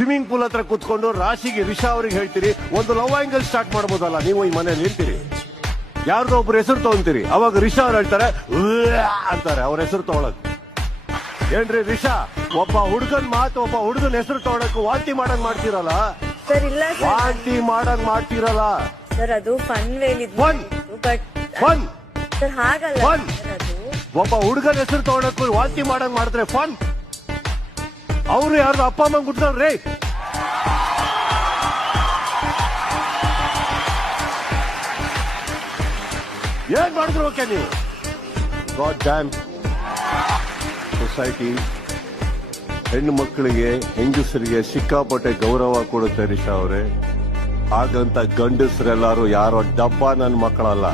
Swimming pool ಹತ್ರ ಕುತ್ಕೊಂಡು ರಾಶಿಗೆ ರಿಷಾ ಅವ್ರಿಗೆ ಹೇಳ್ತೀರಿ ಒಂದು ಲವ್ ಆಂಗಲ್ ಸ್ಟಾರ್ಟ್ ಮಾಡ್ಬೋದಲ್ಲ, ನೀವು ಈ ಮನೇಲಿ ಹೇಳ್ತೀರಿ. ಯಾರ್ದೋ ಒಬ್ರು ಹೆಸರು ತಗೊಂತೀರಿ, ಅವಾಗ ರಿಷಾ ಅವ್ರು ಹೇಳ್ತಾರೆ ಅಂತಾರೆ ಅವ್ರ ಹೆಸರು ತಗೊಳಕ್. ಏನ್ರಿ ರಿಷಾ, ಒಬ್ಬ ಹುಡುಗನ್ ಮಾತು ಒಬ್ಬ ಹುಡುಗನ್ ಹೆಸರು ತಗೊಳಕ್ ವಾಂತಿ ಮಾಡಂಗ್ ಮಾಡ್ತೀರಲ್ಲ ಸರ್. ಇಲ್ಲ ವಾಂತಿ ಮಾಡಂಗ್ ಮಾಡ್ತೀರಲ್ಲ ಸರ್, ಅದು ಫನ್ ವೇಲ್ ಬಟ್ ಫನ್ ಸರ್ ಹಾಗಲ್ಲ ಫನ್. ಸರ್, ಅದು ಒಬ್ಬ ಹುಡುಗನ ಹೆಸರು ತಗೊಳಕ್ ವಾಂತಿ ಮಾಡಂಗ್ ಮಾಡಿದ್ರೆ ಫನ್. ಅವ್ರು ಯಾರ್ದು ಅಪ್ಪ ಅಮ್ಮಂಗ್ ಬಿಟ್ಟಾರ್ರಿ. ಏನ್ ಮಾಡಿದ್ರು ಓಕೆ ನೀವು. ಗಾಡ್ ಡ್ಯಾಮ್ ಸೊಸೈಟಿ ಹೆಣ್ಣು ಮಕ್ಕಳಿಗೆ ಹೆಂಗಸರಿಗೆ ಸಿಕ್ಕಾಪಟ್ಟೆ ಗೌರವ ಕೊಡುತ್ತೆ ರಿಷಾ ಅವರೇ. ಹಾಗಂತ ಗಂಡಸರೆಲ್ಲರೂ ಯಾರೋ ಡಬ್ಬ ನನ್ನ ಮಕ್ಕಳಲ್ಲ.